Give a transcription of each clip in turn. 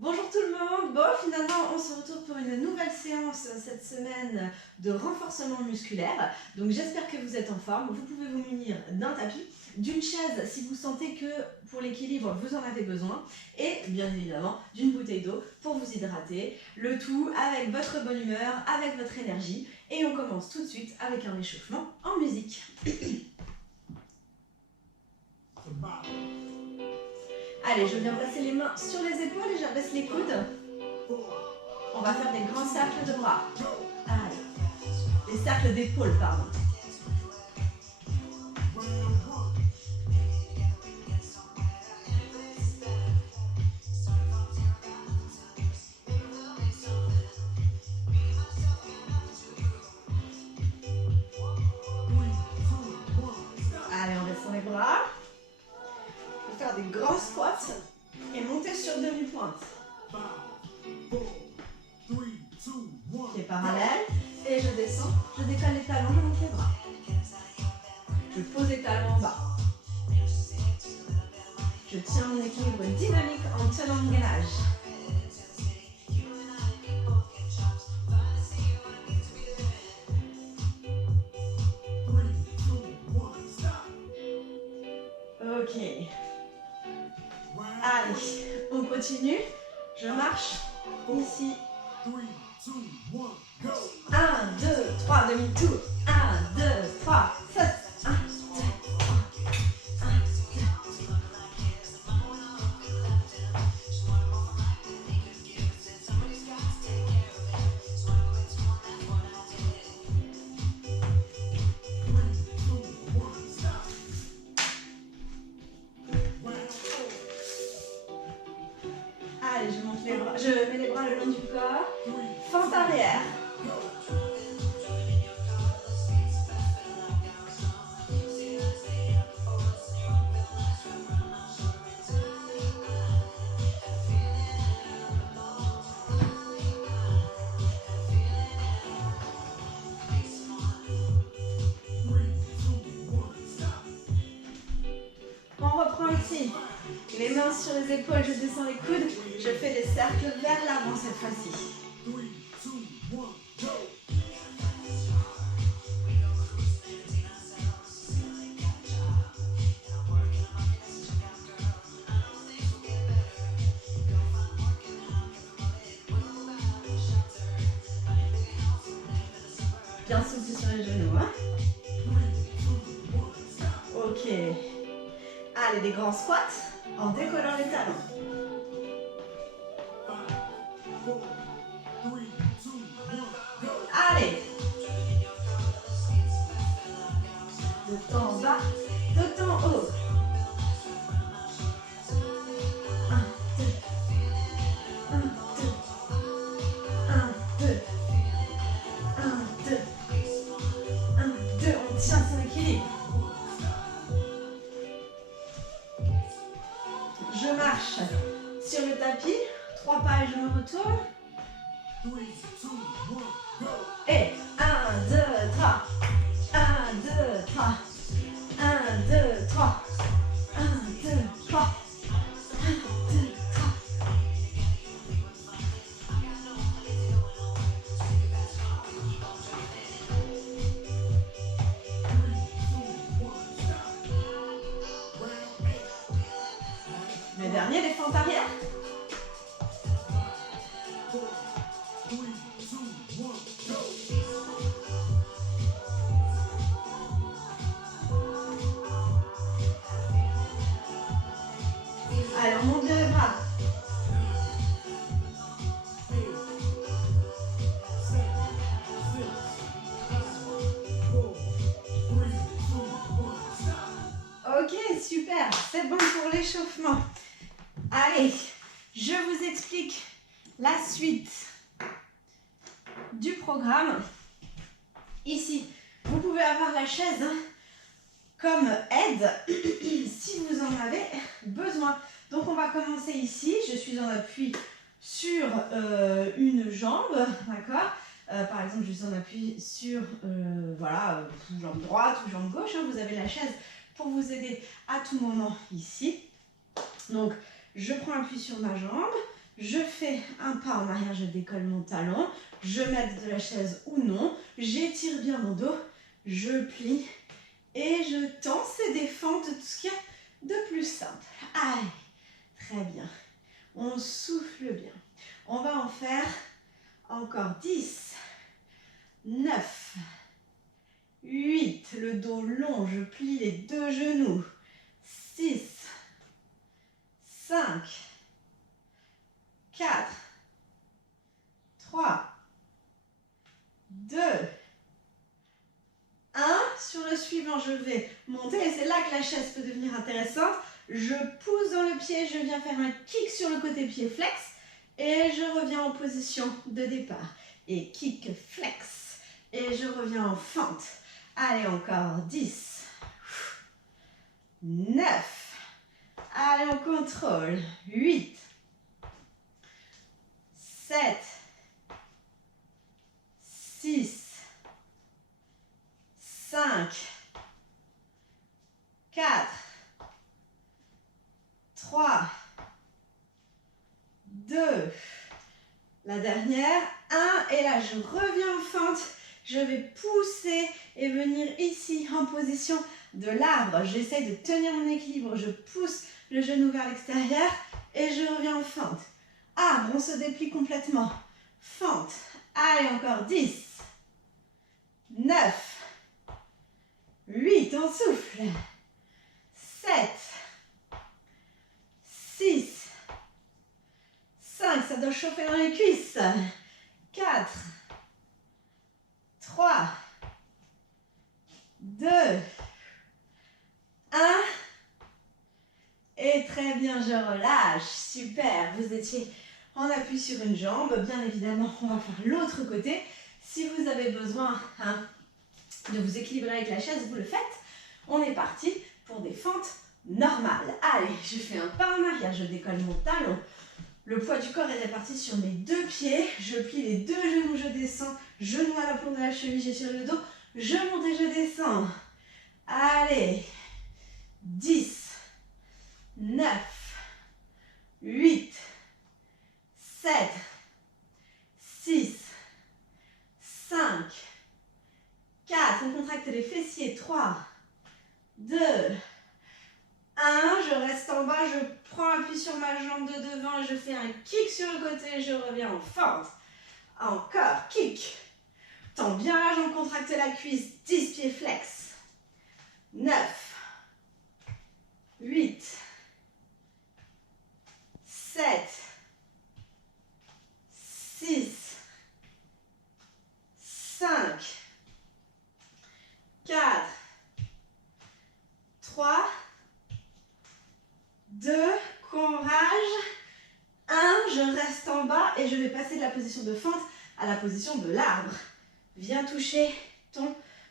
Bonjour tout le monde. Bon, finalement, on se retrouve pour une nouvelle séance cette semaine de renforcement musculaire. Donc, j'espère que vous êtes en forme. Vous pouvez vous munir d'un tapis, d'une chaise si vous sentez que pour l'équilibre, vous en avez besoin. Et bien évidemment, d'une bouteille d'eau pour vous hydrater. Le tout avec votre bonne humeur, avec votre énergie. Et on commence tout de suite avec un échauffement en musique. Allez, je viens placer les mains sur les épaules et j'abaisse les coudes. On va faire des grands cercles de bras. Allez, des cercles d'épaules, pardon. Allez, on descend les bras. On va faire des grands squats et monter sur demi-pointe. Pieds parallèles. Et je descends, je décale les talons, je monte les bras. Je pose les talons en bas. Je tiens mon équilibre dynamique en tenant mon gainage. Ok. Allez, on continue. Je marche ici. 1, 2, 3, demi-tour. 1, 2, 3, 7. 1, 2, 3. 1, 2, 3. Allez, je monte les bras, je mets les bras le long du corps. Fente arrière. On reprend ici. Les mains sur les épaules, je descends les coudes. Je fais des cercles vers l'avant cette fois-ci. Bien souple sur les genoux. Hein? Ok. Allez, des grands squats en décollant les talons. Allez. De temps en bas, de temps haut. 1, 2. 1, 2. 1, 2. 1, 2. 1, 2. On tient son équilibre. Je marche sur le tapis. 3 pas et je me retourne. Et 1, 2, 3. 1, 2, 3. 1, 2, 3. 1, 2, 3. 1, 2, 3. Le dernier, les fentes arrière. Allez, on monte les bras. Ok, super, c'est bon pour l'échauffement. Allez, je vous explique la suite du programme. Ici, vous pouvez avoir la chaise comme aide si vous en avez besoin. Donc on va commencer ici. Je suis en appui sur une jambe, d'accord. Par exemple, je suis en appui sur voilà, jambe droite ou jambe gauche. Hein. Vous avez la chaise pour vous aider à tout moment ici. Donc je prends appui sur ma jambe, Je fais un pas en arrière, je décolle mon talon. Je m'aide de la chaise ou non. J'étire bien mon dos. Je plie et je tends. C'est des fentes, tout ce qu'il y a de plus simple. Allez, très bien. On souffle bien. On va en faire encore 10, 9, 8. Le dos long, je plie les deux genoux. 6, 5, 4, 3, 2, 1. Sur le suivant, je vais monter et c'est là que la chaise peut devenir intéressante. Je pousse dans le pied, je viens faire un kick sur le côté pied flex et je reviens en position de départ. Et kick flex et je reviens en fente. Allez, encore 10, 9. Allez, on contrôle. 8, 7, 6, 5, 4, 3, 2, la dernière, 1, et là je reviens en fente, je vais pousser et venir ici en position de l'arbre. J'essaie de tenir mon équilibre, je pousse le genou vers l'extérieur et je reviens en fente. Arbre, on se déplie complètement. Fente, allez encore 10, 9, 8, on souffle, 7, 6, 5, ça doit chauffer dans les cuisses, 4, 3, 2, 1, et très bien, je relâche, super, vous étiez en appui sur une jambe, bien évidemment, on va faire l'autre côté. Si vous avez besoin de vous équilibrer avec la chaise, vous le faites. On est parti pour des fentes normales. Allez, je fais un pas en arrière, je décolle mon talon. Le poids du corps est réparti sur mes deux pieds. Je plie les deux genoux, je descends. Genou à la plomb de la cheville, j'étire le dos. Je monte et je descends. Allez, 10, 9, 8, 7, 6, 5, 4, on contracte les fessiers, 3, 2, 1, je reste en bas, je prends appui sur ma jambe de devant et je fais un kick sur le côté et je reviens en fente. Encore, kick. Tends bien la jambe, contracte la cuisse, 10 pieds flex. 9, 8, 7, 6, 5, 4, 3, 2, courage, 1, je reste en bas et je vais passer de la position de fente à la position de l'arbre. Viens toucher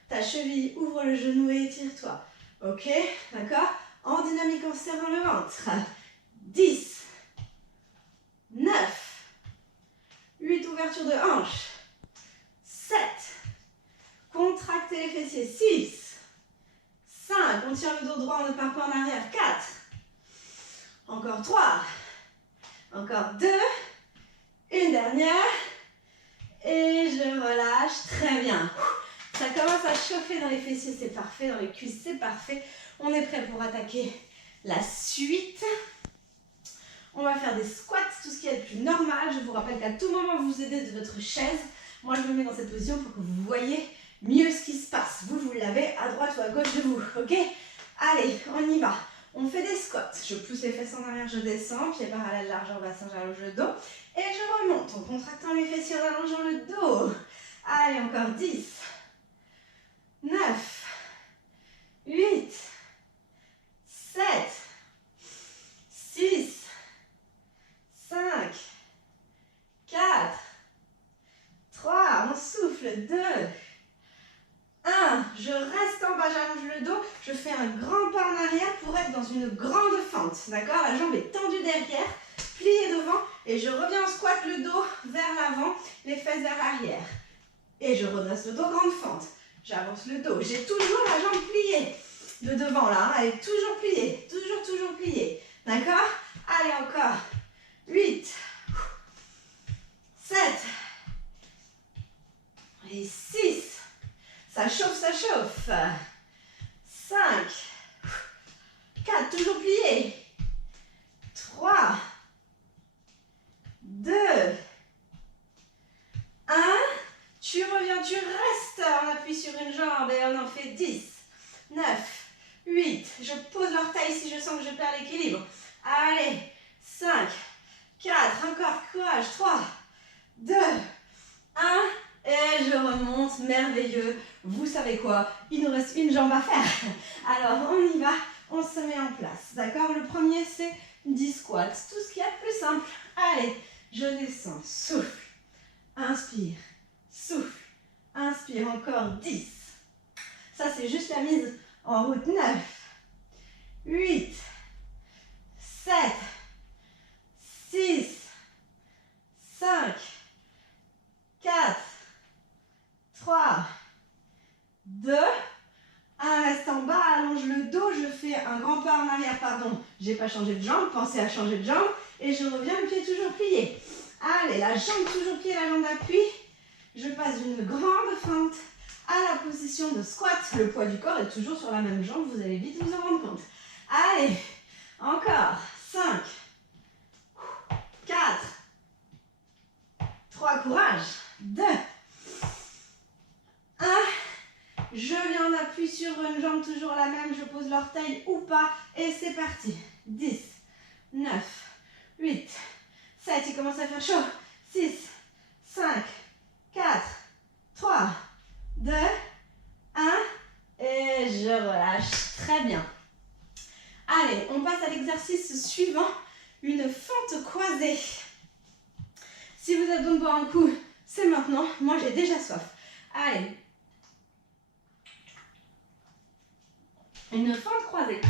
ta cheville, ouvre le genou et étire-toi. Ok, d'accord? En dynamique en serrant le ventre. 10, 9, 8, ouverture de hanche. 7, contractez les fessiers. 6, 5, on tire le dos droit, on ne part pas en arrière. 4, encore 3, encore 2, une dernière, et je relâche, très bien. Ça commence à chauffer dans les fessiers, c'est parfait, dans les cuisses, c'est parfait. On est prêt pour attaquer la suite. On va faire des squats, tout ce qui est le plus normal. Je vous rappelle qu'à tout moment, vous vous aidez de votre chaise. Moi, je me mets dans cette position pour que vous voyez mieux ce qui se passe. Vous l'avez à droite ou à gauche de vous, ok? Allez, on y va. On fait des squats. Je pousse les fesses en arrière, je descends. Pieds parallèles, largeur bassin, j'allonge le dos. Et je remonte en contractant les fessiers, en allongeant le dos. Allez, encore 10, 9, 8, 7, 6, 5, 4, 3, on souffle, 2, 1, je reste en bas, j'allonge le dos, je fais un grand pas en arrière pour être dans une grande fente, d'accord? La jambe est tendue derrière, pliée devant, et je reviens en squat, le dos vers l'avant, les fesses vers l'arrière. Et je redresse le dos, grande fente. J'avance le dos, j'ai toujours la jambe pliée. De devant là, elle est toujours pliée, toujours pliée. D'accord? Allez, encore. 8, ça chauffe. 5, 4, toujours plié. 3, 2, 1. Tu reviens, tu restes. On appuie sur une jambe et on en fait 10, 9, 8. Je pose l'orteil si je sens que je perds l'équilibre. Allez, 5, 4, encore courage. 3, 2, 1. Et je remonte, merveilleux. Vous savez quoi? Il nous reste une jambe à faire. Alors, on y va, on se met en place. D'accord? Le premier, c'est 10 squats. Tout ce qu'il y a de plus simple. Allez, je descends. Souffle. Inspire. Souffle. Inspire. Encore 10. Ça, c'est juste la mise en route. 9, 8, 7, 6, 5, 4, 3, 2, 1, reste en bas, allonge le dos, je fais un grand pas en arrière, pardon, j'ai pas changé de jambe, pensez à changer de jambe, et je reviens, le pied toujours plié. Allez, la jambe toujours pliée, la jambe d'appui, je passe d'une grande fente à la position de squat, le poids du corps est toujours sur la même jambe, vous allez vite vous en rendre compte. Allez, encore, 5, 4, 3, courage, 2, 1, je viens en appui sur une jambe, toujours la même, je pose l'orteil ou pas, et c'est parti. 10, 9, 8, 7, il commence à faire chaud, 6, 5, 4, 3, 2, 1, et je relâche, très bien. Allez, on passe à l'exercice suivant, une fente croisée. Si vous avez besoin de boire un coup, c'est maintenant, moi j'ai déjà soif. Allez. Une fente croisée.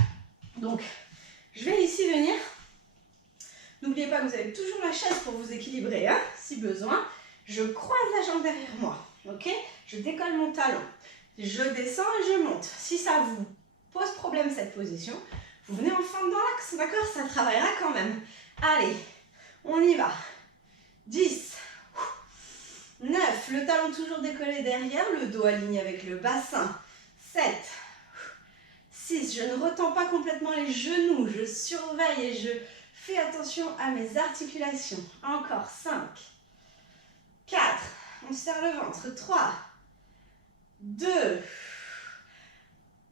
Donc, je vais ici venir. N'oubliez pas que vous avez toujours la chaise pour vous équilibrer, hein, si besoin. Je croise la jambe derrière moi, ok? Je décolle mon talon. Je descends et je monte. Si ça vous pose problème cette position, vous venez en fente dans l'axe, d'accord? Ça travaillera quand même. Allez, on y va. 10, 9, le talon toujours décollé derrière, le dos aligné avec le bassin. 7, 6, je ne retends pas complètement les genoux, je surveille et je fais attention à mes articulations. Encore 5, 4, on serre le ventre. 3, 2,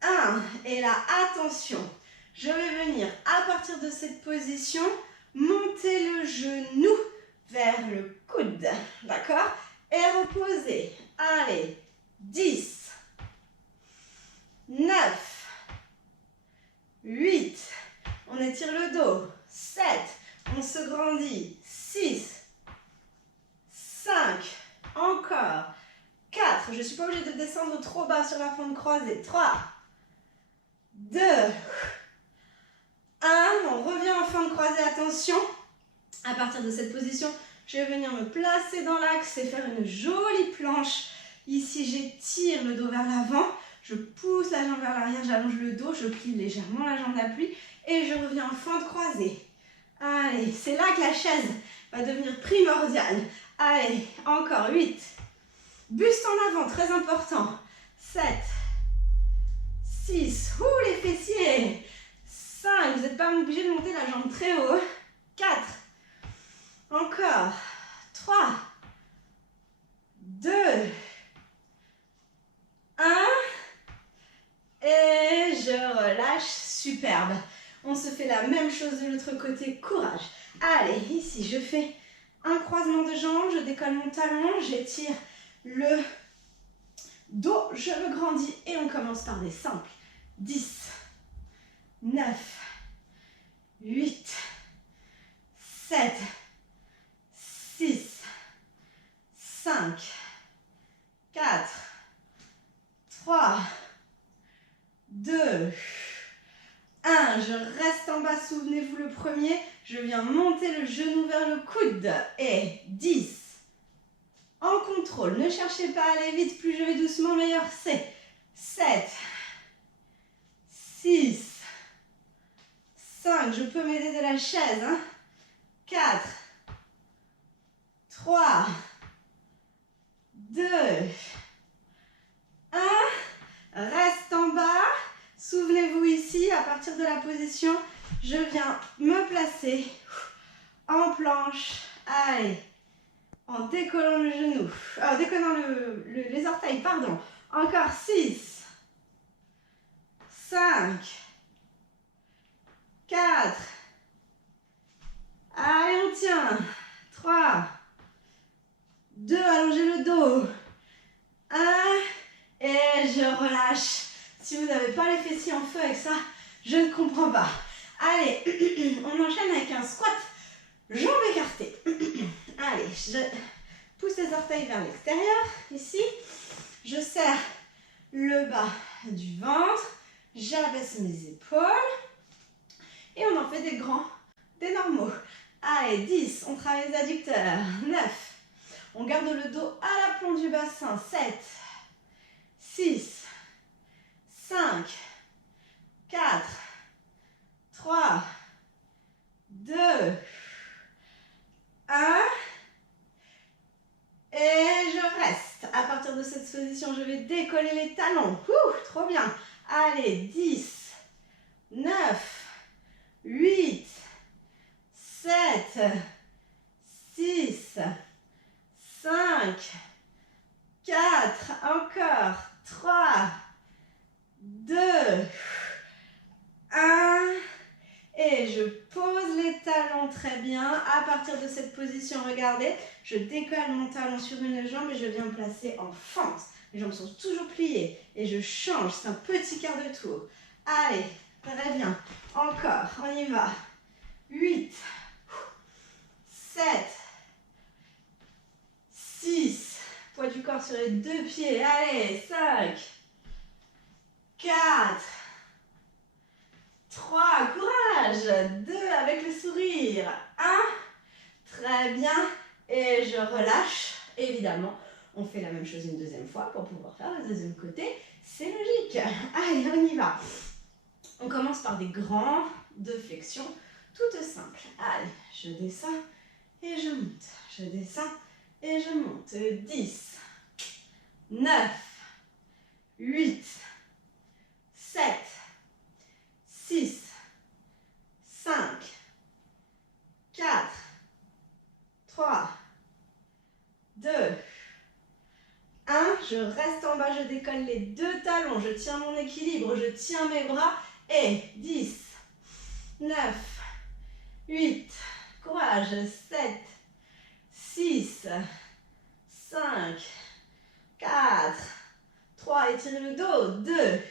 1. Et là, attention, je vais venir à partir de cette position, monter le genou vers le coude, d'accord? Et reposer. Allez, 10, 9, 8, on étire le dos, 7, on se grandit, 6, 5, encore, 4, je ne suis pas obligée de descendre trop bas sur la fente croisée, 3, 2, 1, on revient en fente croisée, attention, à partir de cette position, je vais venir me placer dans l'axe et faire une jolie planche. Ici, j'étire le dos vers l'avant, je pousse la jambe vers l'arrière, j'allonge le dos, je plie légèrement la jambe d'appui et je reviens en fente croisée. Allez, c'est là que la chaise va devenir primordiale. Allez, encore 8. Buste en avant, très important. 7, 6, ouh les fessiers. 5, vous n'êtes pas obligé de monter la jambe très haut. 4, encore, 3, 2, 1, et je relâche, superbe. On se fait la même chose de l'autre côté, courage. Allez, ici, je fais un croisement de jambes, je décolle mon talon, j'étire le dos, je me grandis et on commence par des simples. 10, 9, 8, 7, 6, 5, 4, 3, 2, 1. Je reste en bas, souvenez-vous le premier. Je viens monter le genou vers le coude. Et 10. En contrôle, ne cherchez pas à aller vite, plus je vais doucement, meilleur c'est. 7, 6, 5, je peux m'aider de la chaise. Hein. 4, 3, 2, 1. reste en bas. Souvenez-vous ici, à partir de la position, je viens me placer en planche. Allez, en décollant le genou, en décollant les orteils, pardon. Encore 6, 5, 4, allez on tient, 3, 2, allongez le dos, 1, et je relâche. Si vous n'avez pas les fessiers en feu avec ça, je ne comprends pas. Allez, on enchaîne avec un squat, jambes écartées. Allez, je pousse les orteils vers l'extérieur, ici. Je serre le bas du ventre, j'abaisse mes épaules. Et on en fait des grands, des normaux. Allez, 10, on travaille les adducteurs. 9, on garde le dos à l'aplomb du bassin. 7, 6, 5, 4, 3, 2, 1. Et je reste. À partir de cette position, je vais décoller les talons. Trop bien. Allez, 10, 9, 8, 7, 6, 5, 4, encore, 3, 2, 1. Et je pose les talons très bien. À partir de cette position, regardez, je décolle mon talon sur une jambe et je viens me placer en fente. Les jambes sont toujours pliées et je change, c'est un petit quart de tour. Allez, très bien. Encore, on y va. 8, 7, 6, poids du corps sur les deux pieds. Allez, 5, 4, 3, courage, 2 avec le sourire, 1, très bien, et je relâche, évidemment, on fait la même chose une deuxième fois pour pouvoir faire le deuxième côté, c'est logique. Allez, on y va. On commence par des grands de flexion, toutes simples. Allez, je descends et je monte, je descends et je monte, 10, 9, 8, 7, 6, 5, 4, 3, 2, 1. Je reste en bas, je décolle les deux talons, je tiens mon équilibre, je tiens mes bras et 10, 9, 8, courage, 7, 6, 5, 4, 3, étirez le dos, 2,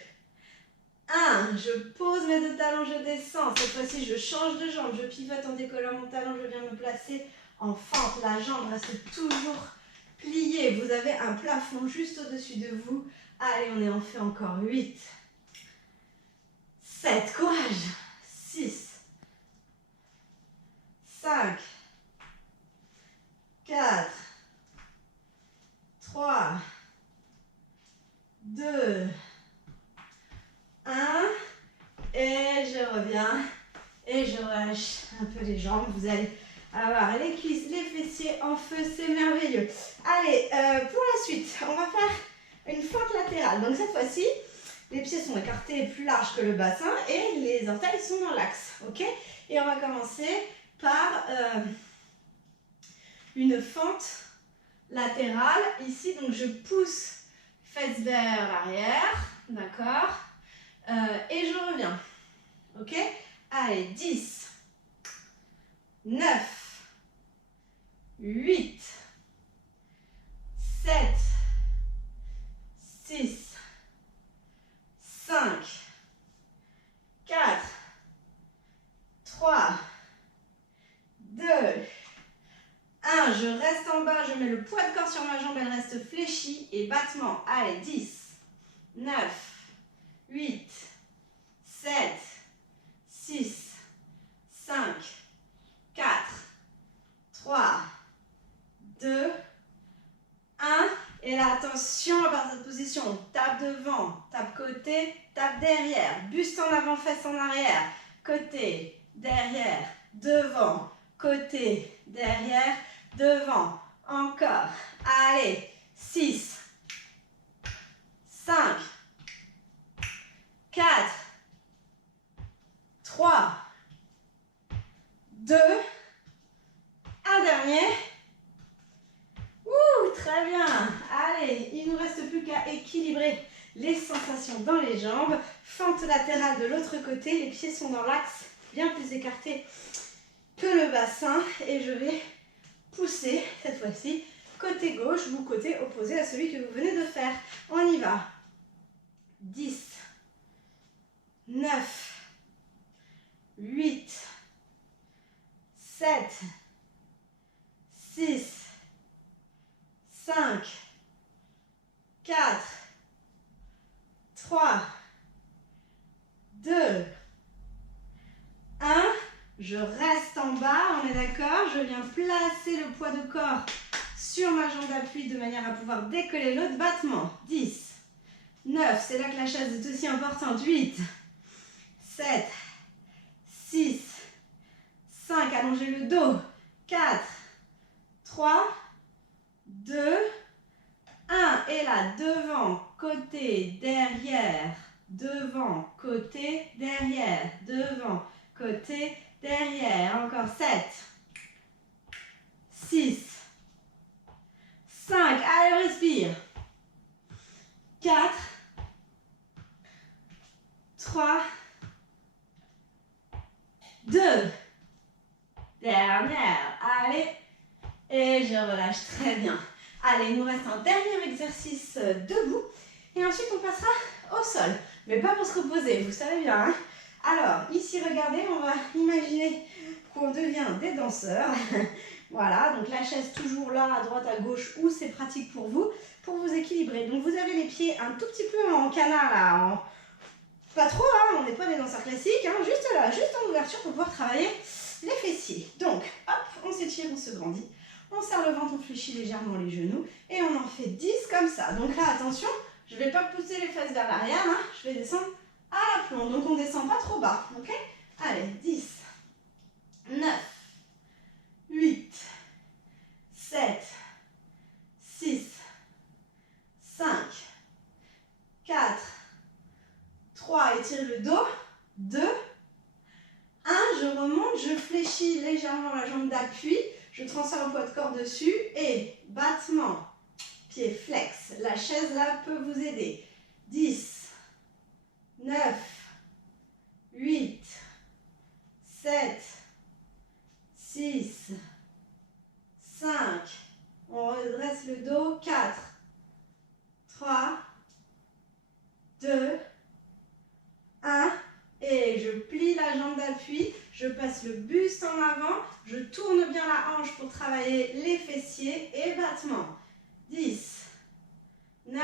1, je pose mes deux talons, je descends. Cette fois-ci, je change de jambe, je pivote en décollant mon talon, je viens me placer en fente. La jambe reste toujours pliée. Vous avez un plafond juste au-dessus de vous. Allez, on en fait encore 8, 7, courage, 6, 5, 4, 3, 2, 1, et je reviens et je relâche un peu les jambes. Vous allez avoir les cuisses, les fessiers en feu, c'est merveilleux. Allez, pour la suite, on va faire une fente latérale. Donc cette fois-ci, les pieds sont écartés plus larges que le bassin et les orteils sont dans l'axe. Ok? Et on va commencer par une fente latérale. Ici, donc je pousse fesses vers l'arrière. D'accord? Et je reviens. Ok? Allez, 10, 9, 8, 7, 6, 5, 4, 3, 2, 1. Je reste en bas, je mets le poids de corps sur ma jambe, elle reste fléchie et battement. Allez, 10, 9, 8, 7, 6, 5, 4, 3, 2, 1. Et là, attention, à partir de cette position, on tape devant, tape côté, tape derrière. Buste en avant, fesse en arrière. Côté, derrière, devant, côté, derrière, devant. Encore. Allez, 6, 5, 4, 3, 2, un dernier. Ouh, très bien. Allez, il ne nous reste plus qu'à équilibrer les sensations dans les jambes. Fente latérale de l'autre côté, les pieds sont dans l'axe, bien plus écartés que le bassin. Et je vais pousser, cette fois-ci, côté gauche, vous côté opposé à celui que vous venez de faire. On y va. 10, 9, 8, 7, 6, 5, 4, 3, 2, 1. Je reste en bas, on est d'accord? Je viens placer le poids de corps sur ma jambe d'appui de manière à pouvoir décoller l'autre battement. 10, 9, c'est là que la chaise est aussi importante. 8, 7, 6, 5, allongez le dos. 4, 3, 2, 1. Et là, devant, côté, derrière, devant, côté, derrière, devant, côté, derrière. Encore 7, 6, 5. Allez, respire. 4, 3, 2. Dernière. Allez. Et je relâche très bien. Allez, il nous reste un dernier exercice debout. Et ensuite, on passera au sol. Mais pas pour se reposer, vous savez bien. Hein? Alors, ici, regardez, on va imaginer qu'on devient des danseurs. Voilà, donc la chaise toujours là, à droite, à gauche, où c'est pratique pour vous équilibrer. Donc, vous avez les pieds un tout petit peu en canard, là. Pas trop, hein, on n'est pas des danseurs classiques. Hein, juste là, juste en ouverture pour pouvoir travailler les fessiers. Donc, hop, on s'étire, on se grandit. On serre le ventre, on fléchit légèrement les genoux et on en fait 10 comme ça. Donc là, attention, je ne vais pas pousser les fesses vers l'arrière, hein, je vais descendre à l'aplomb. Donc on ne descend pas trop bas, ok? Allez, 10, 9, 8, 7, 6, 5, 4, 3, étire le dos, 2, 1, je remonte, je fléchis légèrement la jambe d'appui. Je transfère le poids de corps dessus et battement, pied flex. La chaise là peut vous aider. 10, 9, 8, 7, 6, 5. On redresse le dos. 4, 3, 2, 1. Et je plie la jambe d'appui, je passe le buste en avant, je tourne bien la hanche pour travailler les fessiers et battement. 10, 9,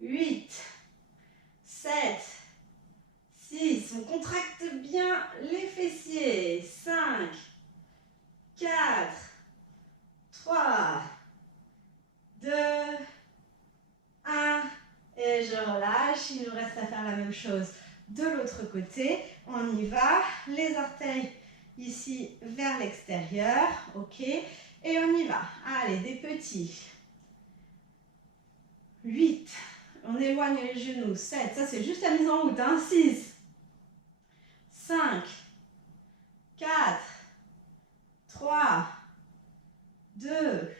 8, 7, 6, on contracte bien les fessiers. 5, 4, 3, 2, 1. Et je relâche, il nous reste à faire la même chose de l'autre côté. On y va, les orteils ici vers l'extérieur, ok, et on y va. Allez, des petits. 8, on éloigne les genoux. 7, ça c'est juste la mise en route, hein. 6, 5, 4, 3, 2,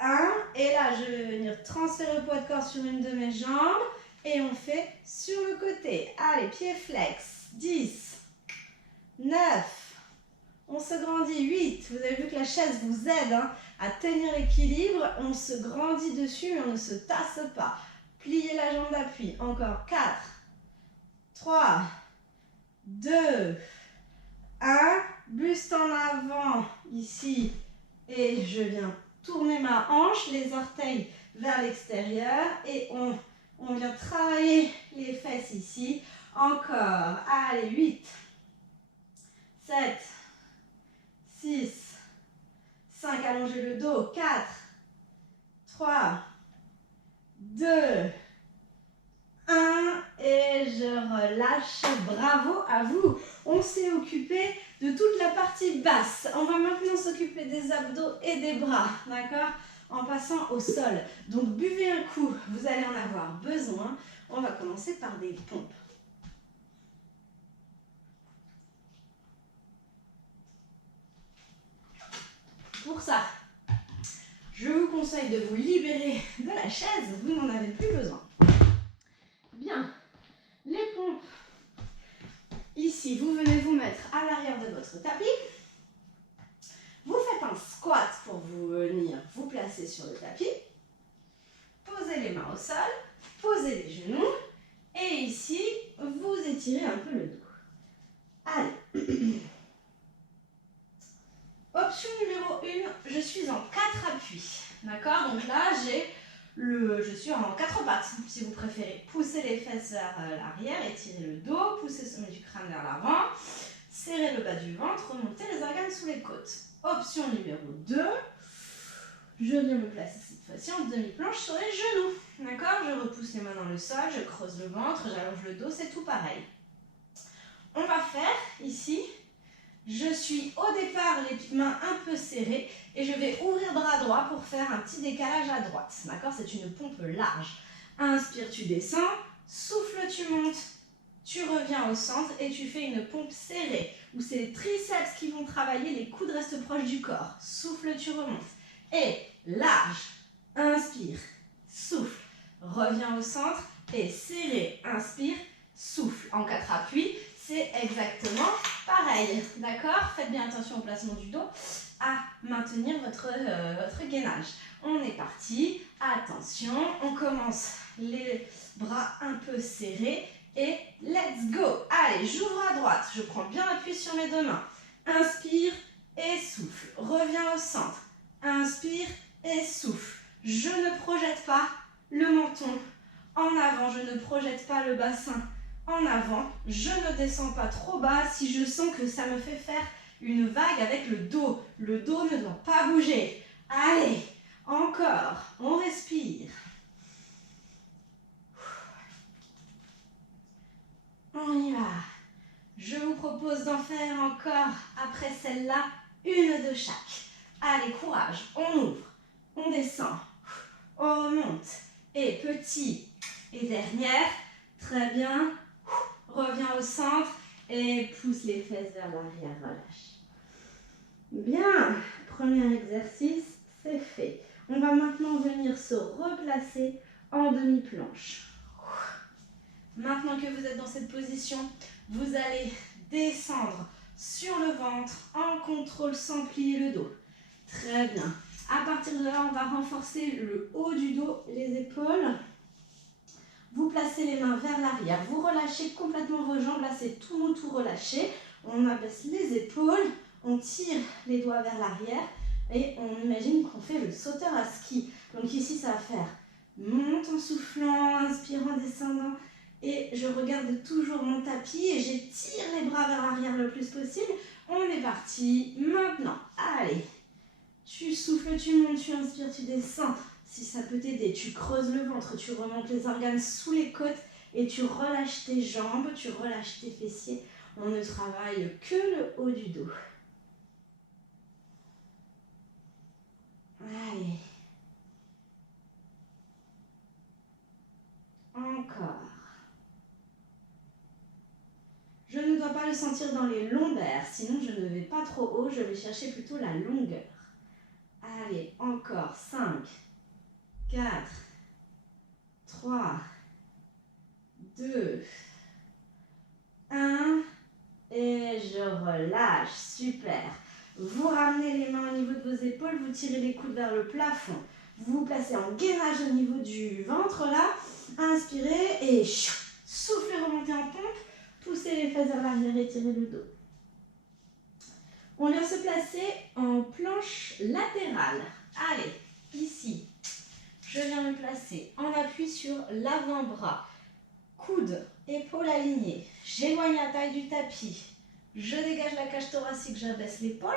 1. Et là, je vais venir transférer le poids de corps sur une de mes jambes. Et on fait sur le côté. Allez, pied flex. 10, 9, on se grandit. 8, vous avez vu que la chaise vous aide hein, à tenir l'équilibre. On se grandit dessus, mais on ne se tasse pas. Pliez la jambe d'appui. Encore 4, 3, 2, 1. Buste en avant ici. Et je viens tourner ma hanche, les orteils vers l'extérieur. Et on vient travailler les fesses ici. Encore. Allez, 8, 7, 6, 5. Allongez le dos. 4, 3, 2, 1. Et je relâche. Bravo à vous. On s'est occupé de toute la partie basse. On va maintenant s'occuper des abdos et des bras. D'accord ? En passant au sol. Donc buvez un coup, vous allez en avoir besoin. On va commencer par des pompes. Pour ça, je vous conseille de vous libérer de la chaise, vous n'en avez plus besoin. Bien, les pompes, ici, vous venez vous mettre à l'arrière de votre tapis. Vous faites un squat pour vous venir vous placer sur le tapis. Posez les mains au sol, posez les genoux. Et ici, vous étirez un peu le dos. Allez. Option numéro 1, je suis en 4 appuis. D'accord? Donc là, je suis en 4 pattes, si vous préférez. Poussez les fesses vers l'arrière, étirez le dos, poussez le sommet du crâne vers l'avant, serrez le bas du ventre, remontez les organes sous les côtes. Option numéro 2, je viens me placer cette fois-ci en demi-planche sur les genoux. D'accord? Je repousse les mains dans le sol, je creuse le ventre, j'allonge le dos, c'est tout pareil. On va faire ici, je suis au départ les mains un peu serrées et je vais ouvrir bras droit pour faire un petit décalage à droite. D'accord? C'est une pompe large. Inspire, tu descends, souffle, tu montes, tu reviens au centre et tu fais une pompe serrée où c'est les triceps qui vont travailler, les coudes restent proches du corps. Souffle, tu remontes. Et large, inspire, souffle, reviens au centre et serré, inspire, souffle. En 4 appuis, c'est exactement pareil. D'accord? Faites bien attention au placement du dos, à maintenir votre gainage. On est parti, attention, on commence les bras un peu serrés et let's go. Allez, j'ouvre à droite, je prends bien appui sur mes 2 mains. Inspire et souffle, reviens au centre. Inspire et souffle. Je ne projette pas le menton en avant, je ne projette pas le bassin en avant. Je ne descends pas trop bas si je sens que ça me fait faire une vague avec le dos. Le dos ne doit pas bouger. Allez, encore, on respire. On y va. Je vous propose d'en faire encore après celle-là, une de chaque. Allez, courage, on ouvre, on descend, on remonte. Et petit, et dernière, très bien. Reviens au centre et pousse les fesses vers l'arrière, relâche. Bien, premier exercice, c'est fait. On va maintenant venir se replacer en demi-planche. Maintenant que vous êtes dans cette position, vous allez descendre sur le ventre en contrôle sans plier le dos. Très bien. À partir de là, on va renforcer le haut du dos, les épaules. Vous placez les mains vers l'arrière. Vous relâchez complètement vos jambes. Là, c'est tout mou, tout relâché. On abaisse les épaules. On tire les doigts vers l'arrière. Et on imagine qu'on fait le sauteur à ski. Donc ici, ça va faire monte en soufflant, inspire en descendant. Et je regarde toujours mon tapis et j'étire les bras vers l'arrière le plus possible. On est parti. Maintenant, allez. Tu souffles, tu montes, tu inspires, tu descends. Si ça peut t'aider, tu creuses le ventre, tu remontes les organes sous les côtes et tu relâches tes jambes, tu relâches tes fessiers. On ne travaille que le haut du dos. Allez. Encore. Je ne dois pas le sentir dans les lombaires, sinon je ne vais pas trop haut, je vais chercher plutôt la longueur. Allez, encore. 5, 4, 3, 2, 1. Et je relâche. Super. Vous ramenez les mains au niveau de vos épaules, vous tirez les coudes vers le plafond. Vous vous placez en gainage au niveau du ventre là. Inspirez et soufflez, remontez en pompe. Poussez les fesses vers l'arrière et tirez le dos. On vient se placer en planche latérale. Allez, ici, je viens me placer en appui sur l'avant-bras. Coude, épaule alignée. J'éloigne la taille du tapis. Je dégage la cage thoracique, j'abaisse l'épaule.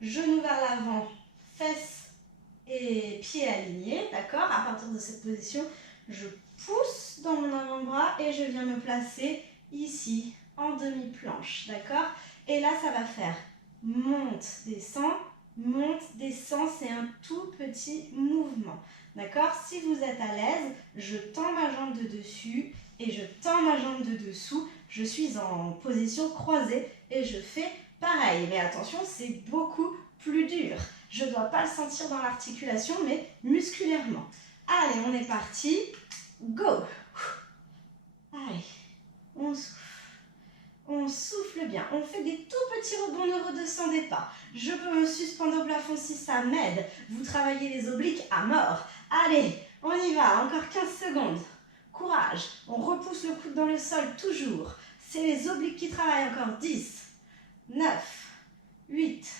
Genoux vers l'avant, fesses et pieds alignés. D'accord? À partir de cette position, je pousse dans mon avant-bras et je viens me placer ici, en demi-planche. D'accord? Et là, ça va faire monte, descend, monte, descend, c'est un tout petit mouvement. D'accord? Si vous êtes à l'aise, je tends ma jambe de dessus et je tends ma jambe de dessous. Je suis en position croisée et je fais pareil. Mais attention, c'est beaucoup plus dur. Je ne dois pas le sentir dans l'articulation, mais musculairement. Allez, on est parti. Go! Allez, on souffle. On souffle bien. On fait des tout petits rebonds, ne redescendez pas. Je peux me suspendre au plafond si ça m'aide. Vous travaillez les obliques à mort. Allez, on y va. Encore 15 secondes. Courage. On repousse le coude dans le sol toujours. C'est les obliques qui travaillent. Encore 10, 9, 8,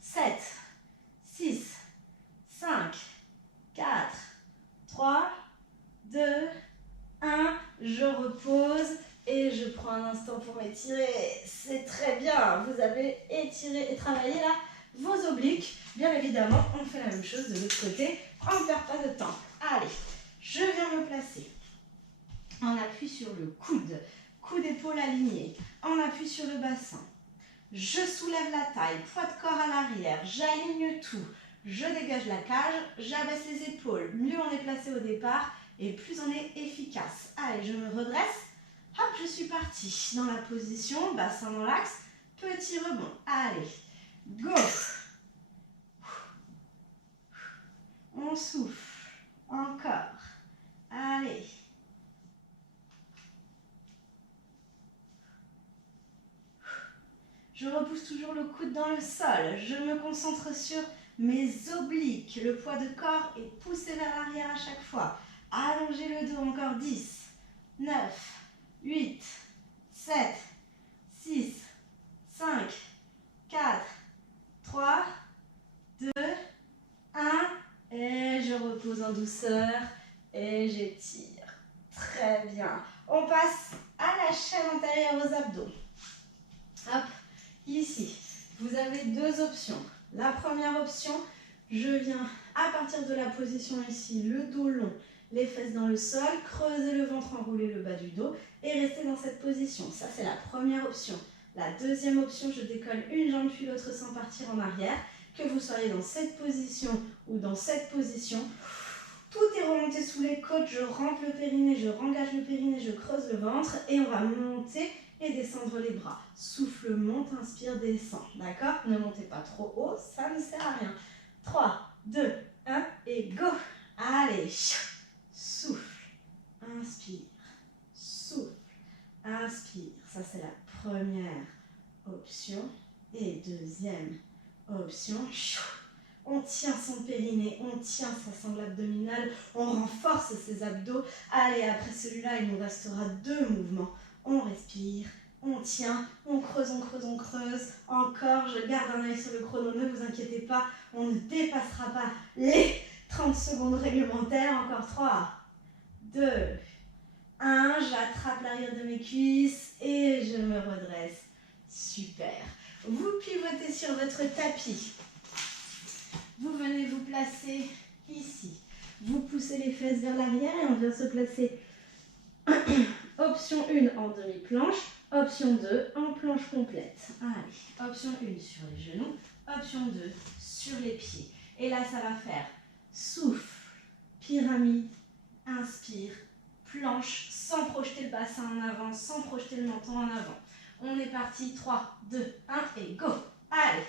7, 6, 5, 4, 3, 2, 1. Je repose. Et je prends un instant pour m'étirer. C'est très bien. Vous avez étiré et travaillé là vos obliques. Bien évidemment, on fait la même chose de l'autre côté. On ne perd pas de temps. Allez, je viens me placer. On appuie sur le coude. Coude épaule alignée. On appuie sur le bassin. Je soulève la taille. Poids de corps à l'arrière. J'aligne tout. Je dégage la cage. J'abaisse les épaules. Mieux on est placé au départ et plus on est efficace. Allez, je me redresse. Hop, je suis partie dans la position, bassin dans l'axe, petit rebond. Allez, go. On souffle. Encore. Allez. Je repousse toujours le coude dans le sol. Je me concentre sur mes obliques. Le poids de corps est poussé vers l'arrière à chaque fois. Allongez le dos, encore 10, 9, 8, 7, 6, 5, 4, 3, 2, 1. Et je repose en douceur et j'étire. Très bien. On passe à la chaîne antérieure aux abdos. Hop, ici, vous avez deux options. La première option, je viens à partir de la position ici, le dos long, les fesses dans le sol, creuser le ventre, enrouler le bas du dos et rester dans cette position. Ça, c'est la première option. La deuxième option, je décolle une jambe puis l'autre sans partir en arrière. Que vous soyez dans cette position ou dans cette position, tout est remonté sous les côtes. Je rentre le périnée, je rengage le périnée, je creuse le ventre et on va monter et descendre les bras. Souffle, monte, inspire, descend. D'accord? Ne montez pas trop haut, ça ne sert à rien. 3, 2, 1 et go! Allez! Souffle, inspire, souffle, inspire. Ça, c'est la première option. Et deuxième option, on tient son périnée, on tient sa sangle abdominale, on renforce ses abdos. Allez, après celui-là, il nous restera deux mouvements. On respire, on tient, on creuse, on creuse, on creuse. Encore, je garde un œil sur le chrono, ne vous inquiétez pas, on ne dépassera pas les 30 secondes réglementaires. Encore 3, 2, 1. J'attrape l'arrière de mes cuisses et je me redresse. Super. Vous pivotez sur votre tapis. Vous venez vous placer ici. Vous poussez les fesses vers l'arrière et on vient se placer. Option 1 en demi-planche. Option 2 en planche complète. Allez, option 1 sur les genoux. Option 2 sur les pieds. Et là, ça va faire souffle, pyramide, inspire, planche, sans projeter le bassin en avant, sans projeter le menton en avant. On est parti, 3, 2, 1 et go. Allez,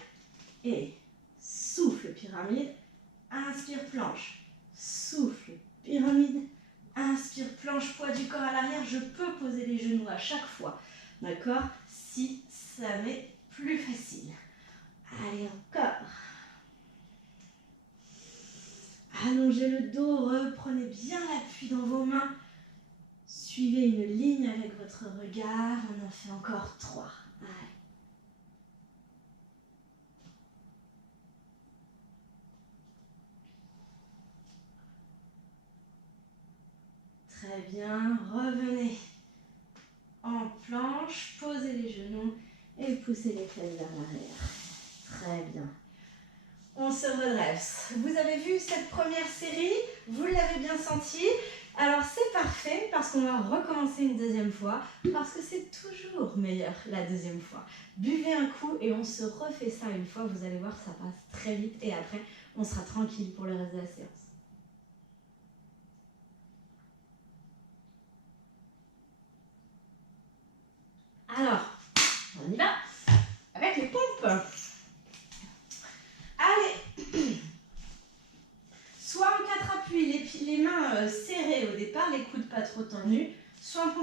et souffle, pyramide, inspire, planche, souffle, pyramide, inspire, planche, poids du corps à l'arrière. Je peux poser les genoux à chaque fois, d'accord? Si ça m'est plus facile. Allez, encore. Allongez le dos, reprenez bien l'appui dans vos mains. Suivez une ligne avec votre regard. On en fait encore 3. Allez. Très bien. Revenez en planche. Posez les genoux et poussez les fesses vers l'arrière. Très bien. On se redresse. Vous avez vu cette première série, vous l'avez bien senti. Alors c'est parfait parce qu'on va recommencer une deuxième fois, parce que c'est toujours meilleur la deuxième fois. Buvez un coup et on se refait ça une fois, vous allez voir, ça passe très vite et après on sera tranquille pour le reste de la séance. Alors, on y va avec les pompes. Allez, soit en 4 appuis, les mains serrées au départ, les coudes pas trop tendus, soit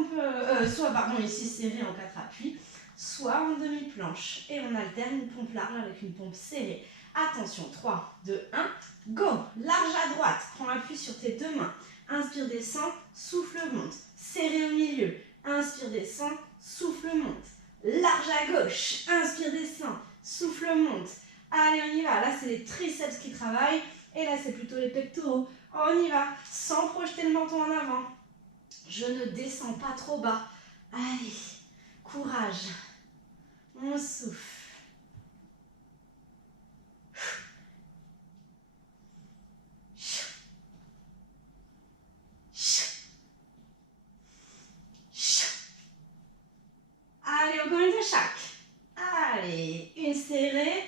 ici serré en 4 appuis, soit en demi-planche. Et on alterne une pompe large avec une pompe serrée. Attention, 3, 2, 1, go. Large à droite, prends appui sur tes deux mains. Inspire, descend, souffle, monte. Serré au milieu, inspire, descend, souffle, monte. Large à gauche, inspire, descend, souffle, monte. Allez, on y va. Là, c'est les triceps qui travaillent. Et là, c'est plutôt les pectoraux. On y va, sans projeter le menton en avant. Je ne descends pas trop bas. Allez, courage. On souffle. Allez, encore une de chaque. Allez, une serrée,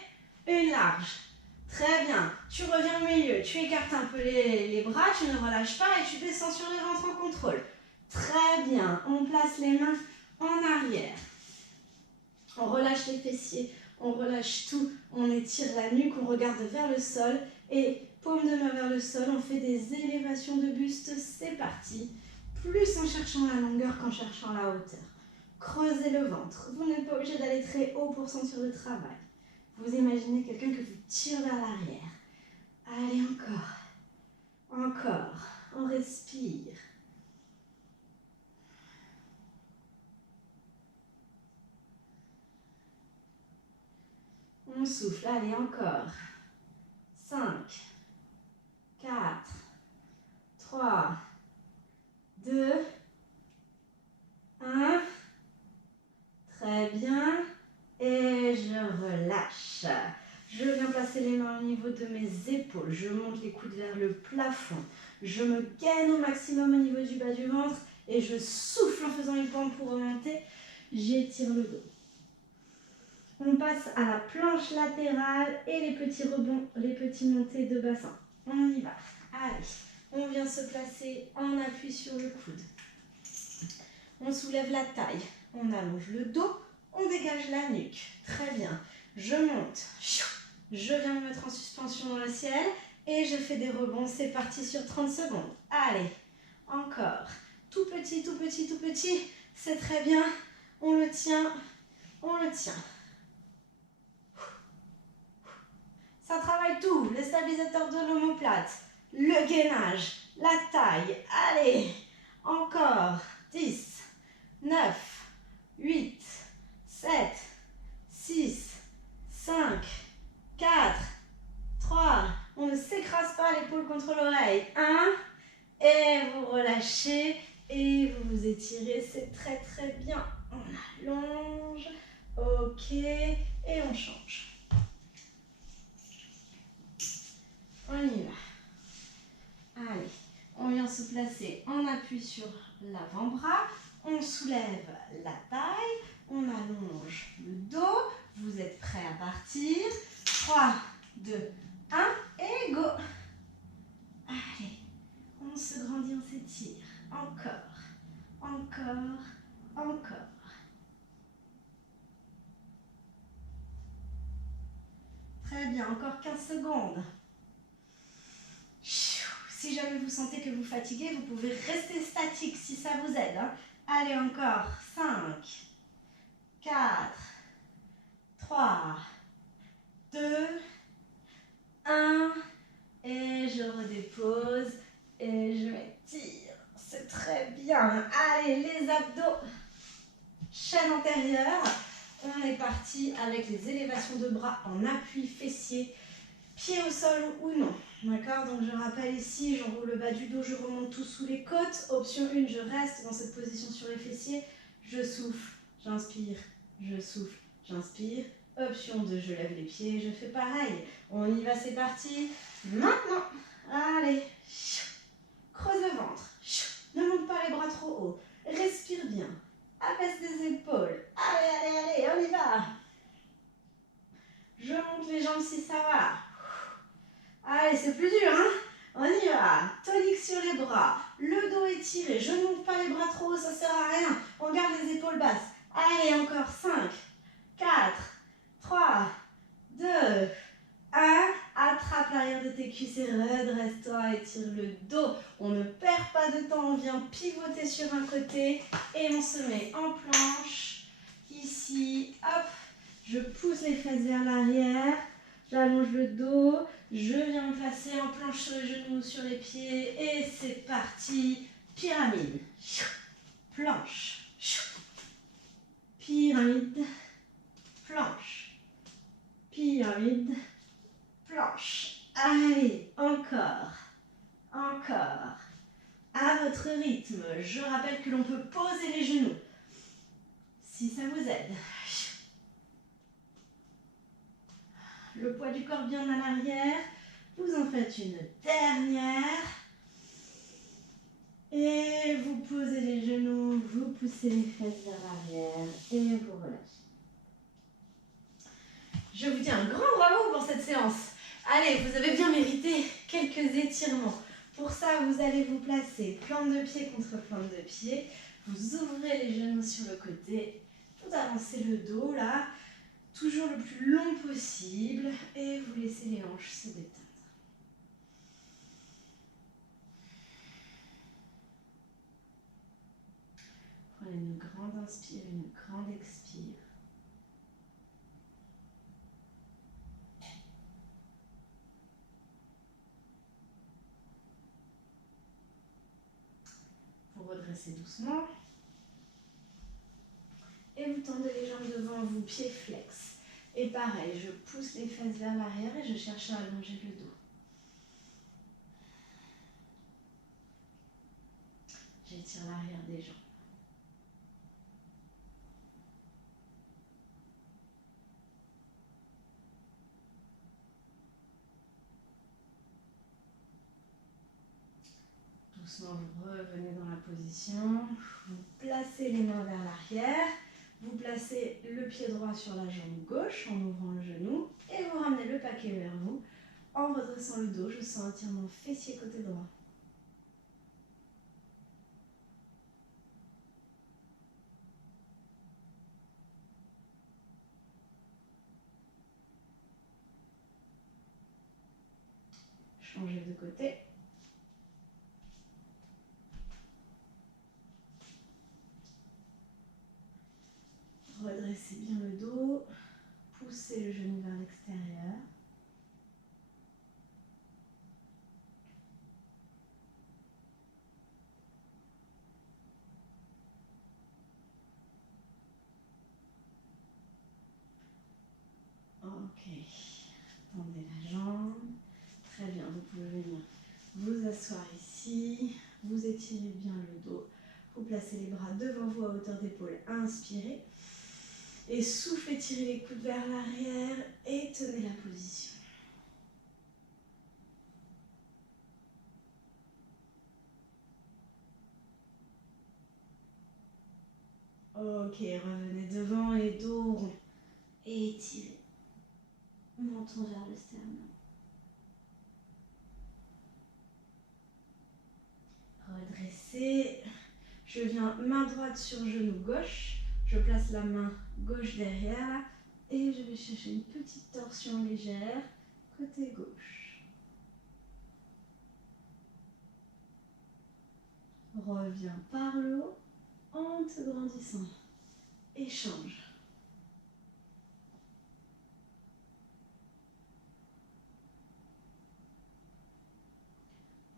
une large. Très bien. Tu reviens au milieu, tu écartes un peu les bras, tu ne relâches pas et tu descends sur les ventres en contrôle. Très bien. On place les mains en arrière. On relâche les fessiers, on relâche tout. On étire la nuque, on regarde vers le sol et paume de main vers le sol. On fait des élévations de buste. C'est parti. Plus en cherchant la longueur qu'en cherchant la hauteur. Creusez le ventre. Vous n'êtes pas obligé d'aller très haut pour sentir le travail. Vous imaginez quelqu'un que vous tire vers l'arrière. Allez, encore. Encore. On respire. On souffle. Allez, encore. 5, 4, 3, 2, 1. Très bien. Et je relâche. Je viens placer les mains au niveau de mes épaules. Je monte les coudes vers le plafond. Je me gaine au maximum au niveau du bas du ventre. Et je souffle en faisant une pompe pour remonter. J'étire le dos. On passe à la planche latérale et les petits rebonds, les petits montées de bassin. On y va. Allez, on vient se placer en appui sur le coude. On soulève la taille. On allonge le dos. On dégage la nuque. Très bien. Je monte. Je viens me mettre en suspension dans le ciel. Et je fais des rebonds. C'est parti sur 30 secondes. Allez. Encore. Tout petit, tout petit, tout petit. C'est très bien. On le tient. On le tient. Ça travaille tout. Les stabilisateurs de l'omoplate. Le gainage. La taille. Allez. Encore. 10, 9, 8, 7, 6, 5, 4, 3. On ne s'écrase pas l'épaule contre l'oreille. 1. Et vous relâchez. Et vous vous étirez. C'est très très bien. On allonge. Ok. Et on change. On y va. Allez. On vient se placer en appui sur l'avant-bras. On soulève la taille. On allonge le dos. Vous êtes prêts à partir. 3, 2, 1 et go. Allez. On se grandit, on s'étire. Encore. Encore. Encore. Très bien. Encore 15 secondes. Si jamais vous sentez que vous fatiguez, vous pouvez rester statique si ça vous aide. Hein. Allez, encore. 5, 4, 3, 2, 1. Et je redépose. Et je m'étire. C'est très bien. Allez, les abdos. Chaîne antérieure. On est parti avec les élévations de bras en appui fessier. Pied au sol ou non. D'accord, donc je rappelle ici, j'enroule le bas du dos, je remonte tout sous les côtes. Option 1, je reste dans cette position sur les fessiers. Je souffle, j'inspire, je souffle, j'inspire. Option 2, je lève les pieds, je fais pareil. On y va, c'est parti. Maintenant, allez. Creuse le ventre. pas les bras trop haut. Respire bien. Abaisse les épaules. Allez, allez, allez, on y va. Je monte les jambes si ça va. Allez, c'est plus dur, hein? On y va. Tonique sur les bras. Le dos étiré. Je ne monte pas les bras trop haut, ça ne sert à rien. On garde les épaules basses. Allez, encore 5, 4, 3, 2, 1. Attrape l'arrière de tes cuisses et redresse-toi. Étire le dos. On ne perd pas de temps. On vient pivoter sur un côté et on se met en planche. Ici, hop. Je pousse les fesses vers l'arrière. J'allonge le dos. Je viens me placer en planche sur les genoux, sur les pieds. Et c'est parti. Pyramide. Planche. Pyramide. Planche. Pyramide. Planche. Allez, encore. Encore. À votre rythme. Je rappelle que l'on peut poser les genoux. Si ça vous aide. Le poids du corps bien à l'arrière. Vous en faites une dernière. Et vous posez les genoux, vous poussez les fesses vers l'arrière et vous relâchez. Je vous dis un grand bravo pour cette séance. Allez, vous avez bien mérité quelques étirements. Pour ça, vous allez vous placer plante de pied contre plante de pied. Vous ouvrez les genoux sur le côté. Vous avancez le dos là. Toujours le plus long possible et vous laissez les hanches se détendre. Prenez une grande inspire, une grande expire. Vous redressez doucement. Et vous tendez les jambes devant vous, pieds flex. Et pareil, je pousse les fesses vers l'arrière et je cherche à allonger le dos. J'étire l'arrière des jambes. Doucement, vous revenez dans la position. Vous placez les mains vers l'arrière. Vous placez le pied droit sur la jambe gauche en ouvrant le genou et vous ramenez le paquet vers vous. En redressant le dos, je sens un tirement fessier côté droit. Changez de côté. Redressez bien le dos. Poussez le genou vers l'extérieur. Ok. Tendez la jambe. Très bien, vous pouvez venir vous asseoir ici. Vous étirez bien le dos. Vous placez les bras devant vous à hauteur d'épaule. Inspirez. Et soufflez, tirez les coudes vers l'arrière et tenez la position. Ok, revenez devant et dos rond. Et étirez. Menton vers le sternum. Redressez. Je viens main droite sur genou gauche. Je place la main gauche derrière. Et je vais chercher une petite torsion légère côté gauche. Reviens par le haut en te grandissant. Échange.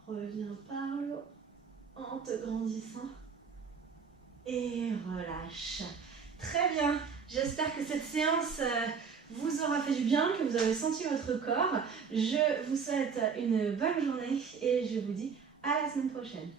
Reviens par le haut en te grandissant. Et relâche. Très bien. J'espère que cette séance vous aura fait du bien, que vous avez senti votre corps. Je vous souhaite une bonne journée et je vous dis à la semaine prochaine.